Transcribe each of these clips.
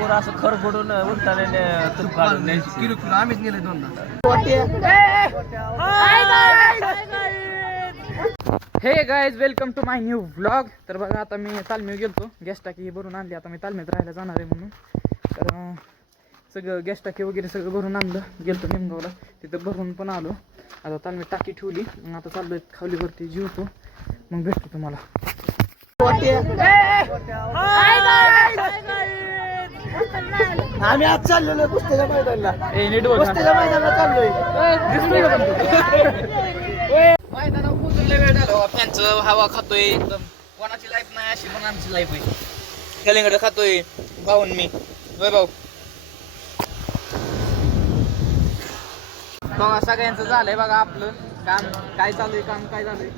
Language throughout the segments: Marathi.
पोरं असं खरबडून उलटालेले तूप काढून न्यायची. किलो आम्हीच नेले दोनदा. Hey guys, welcome to my new vlog. तर बघा, आता मी तालमेव गेलतो, गॅस टाकी भरून आणली. आता मी तालमेत राहायला जाणार आहे म्हणून. तर सगळं गॅस टाकी वगैरे सगळं भरून आणलं. गेलतो निमगावला, तिथं भरून पण आलो. आता तालमेत टाकी ठेवली. मग आता चाललोय खावलीवरती, जेवतो, मग भेटतो तुम्हाला. आम्ही आज चाललेलो कुस्त्याच्या मैदानाला. कुस्त्याच्या मैदानाला चाललोय. मैदानावर पोहोचले, वेळ झाला. फॅनचं हवा खातोय एकदम. कोणाची लाईफ नाही अशी, पण आमची लाईफ आहे. कलिंगड खातोय भाऊन मी. होय भाऊ. बघा, सगळ्यांचं झालंय. बघा आपलं काम काय चालू काम काय झालंय.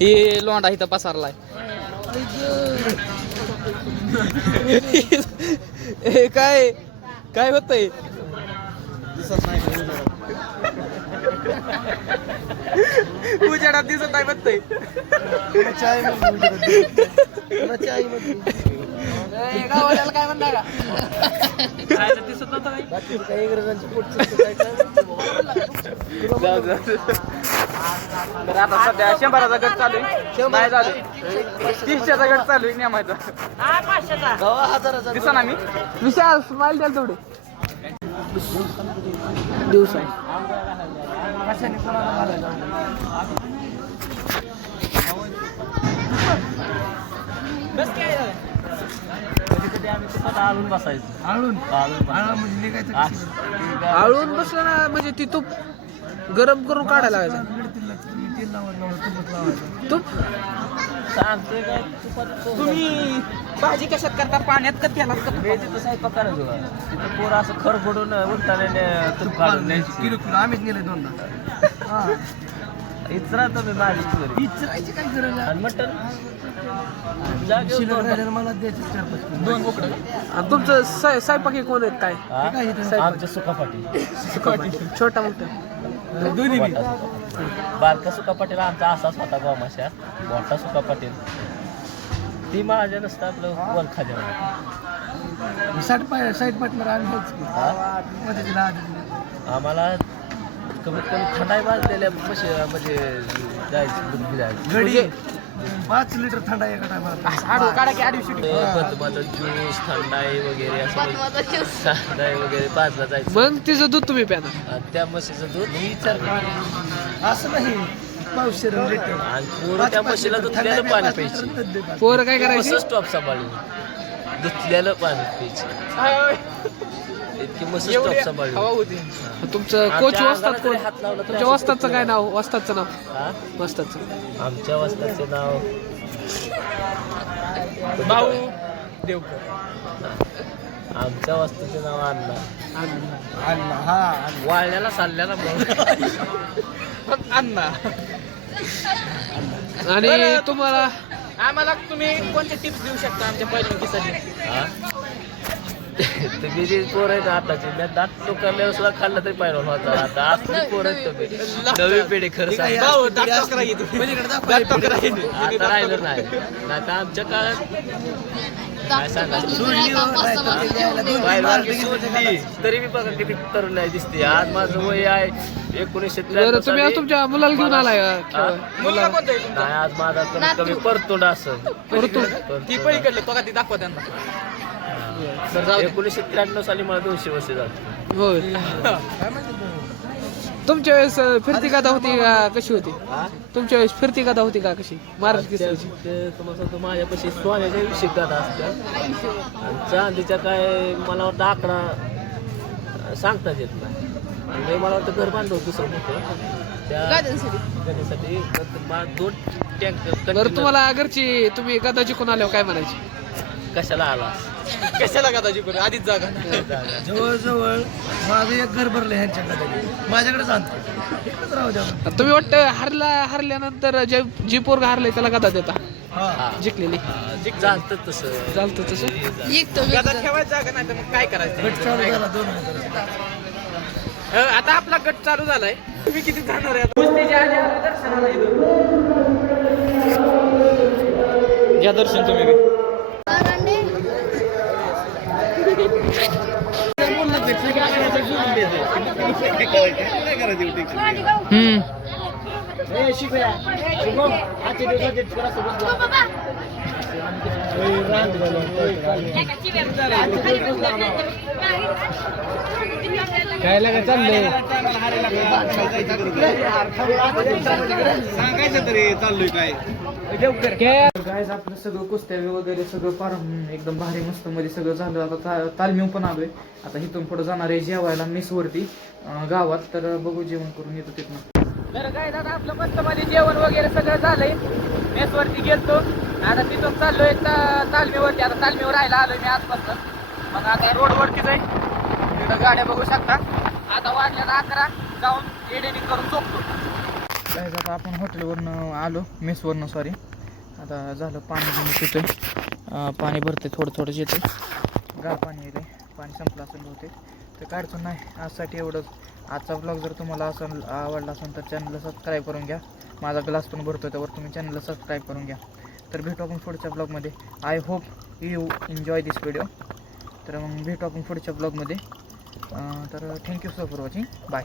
ही लोंडा इथं पसारलाय. काय काय होतंय. उजेडात दिसत नाही म्हणतंय. गावाला काय म्हणता का दिसत नव्हतं काही इंग्रजांची तर आता सध्या 100चा गट चालू आहे. नाही झालं 300चा गट चालू आहे. नेमायचा दिसा ना मी विशाल स्माइल द्याल तेवढे दिवस आहे. आळून बसायचं. आळून बसलं ना म्हणजे ती तूप गरम करून काढायला लागायचं. तूप सांगतोय काय तुपात. तुम्ही भाजी कशात करता, पाण्यात का तेलात करता? तिथं स्वयंपाक करायचो. तिथं पोरं असं खरबडून उलटालेले तूप काढून न्यायची. किलो आम्हीच नेले दोनदा. इचरा तुम्ही माझी चोरी. इचरायची काय गरज आहे? आणि मटण मला द्यायची 4-5 दोन बोकडं. तुमचं स्वयंपाकी कोण आहेत काय? आमच्या सुकापाटी छोटा मोठा दोन्ही बारका सुका पाटील आमचा असाच होता गोमाशा. मोठा सुका पाटील ती माझ्या नसतं आपलं वर खाद्यावर. साईड पार्टनर आम्हाला कमीत कमी थंडाई वाजलेल्या म्हणजे जायचं दूध जायचं. घडी 5 लिटर थंडा एका टायमाला. काढा की आडवी शिटी. बदमाचा ज्यूस थंडाई वगैरे असं थंडाई वगैरे 5ला जायचं. मग तिचं दूध तुम्ही प्याना. त्या म्हशीचं दूध असं नाही पावशेर लिटर. आणि पोरं त्या म्हशीला धुतल्यानं पाणी प्यायची. पोरं काय करायची? स्टॉप सांभाळून धुतल्यानं पाणी प्यायची. इतकी मस्त स्टॉप सांभाळून. हवा होती. तुमचं कोच वस्ताद कोण? तुमच्या वस्तादचं काय नाव? वस्तादचं नाव? वस्तादचं आमच्या वस्तादचे नाव भाऊ देवकर. आमच्या वस्तादचे नाव अण्णा. अण्णा हा वाळल्याला चालल्याला अण्णा. आणि तुम्हाला आम्हाला तुम्ही कोणते टिप्स देऊ शकता आमच्या पैलवानकीसाठी? तुम्ही जे पोर आहेत आताचे मी दात टोकारल्यावर सुद्धा खाल्लं तरी पाहिजे होता. आता असली पोर आहेत तुम्ही नवी पिढी. खरं सांग आता राहिलं नाही. आता आमच्या काळात काय सांगायचं तरी मी बघा किती तरुण नाही दिसते. आज माझं वय आहे 1993. तुम्ही तुमच्या मुलाला घेऊन आलाय का? नाही, आज माझा कमीत कमी परतोंड असं. ती पलीकडले बघा, ती दाखवा त्यांना. 1993 साली मला 200 वर्ष झाली. होय. तुमच्या वेळेस फिरती गादा होती का कशी होती? तुमच्या वेळेस फिरती गादा होती का कशी? महाराज तुम्हाला सांगतो माझ्यापाशी सोन्याच्या 20 गादा असत्या आणि चांदीच्या काय मला वाटतं 11 सांगताच येत नाही. म्हणजे मला वाटतं घर बांधलं होतं दुसरं मोठं त्या गाड्यासाठी 2 टँकर. बरं, तुम्हाला घरची तुम्ही गादा जिंकून आल्यावर काय म्हणायची? कशाला आला कशाला गादा जिंकून? आधीच जागा. जवळजवळ माझं एक घर भरलं ह्यांच्याकडे. माझ्याकडे सांगतो राहू द्या. तुम्ही वाटतं हरल्यानंतर जी पोरगा हरले त्याला गादा देता जिंकलेली? चालतं तसं. चालतं तसं. गादा ठेवायचं जागा नाही तर मग काय करायचं? आता आपला गट चालू झालाय. तुम्ही किती जाणार आहे? घ्या दर्शन तुम्ही. काय लागा चाललंय सांगायचं तरी चाललोय काय गायज आपलं सगळं कुस्त्या वगैरे सगळं पार एकदम भारी मस्त मध्ये सगळं झालं. आता तालमीव पण आलोय. आता इथून पुढे जाणार आहे जेवायला मेसवरती गावात. तर बघू जेवण करून येतो तिथनं. तर काय दादा आपलं मस्त मध्ये जेवण वगैरे सगळं झालंय. मेसवरती गेलतो. आता तिथून चाललोय तालमीवरती. आता तालमीवर राहायला आलोय मी आजपासून. मग आता रोडवरतीच आहे. तिथं गाड्या बघू शकता. आता वाजल्यात 11 जाऊन एडिटिंग करून झोपतो. काय आता आपण हॉटेलवरनं आलो मेसवरनं सॉरी. आता झालं पाणी घेऊन पितोय. पाणी भरते थोडं येते. गार पाणी येते. पाणी संपलं असेल बहुतेक. तर काढतो नाही आजसाठी एवढंच. आजचा ब्लॉग जर तुम्हाला आवडला असेल तर चॅनलला सबस्क्राईब करून घ्या. माझा ग्लास पण भरतो त्यावर तुम्ही चॅनलला सबस्क्राईब करून घ्या. तर भेटू आपण पुढच्या ब्लॉगमध्ये. I hope you enjoy this video. तर मग भेटू आपण पुढच्या ब्लॉगमध्ये. तर thank you so for watching. Bye.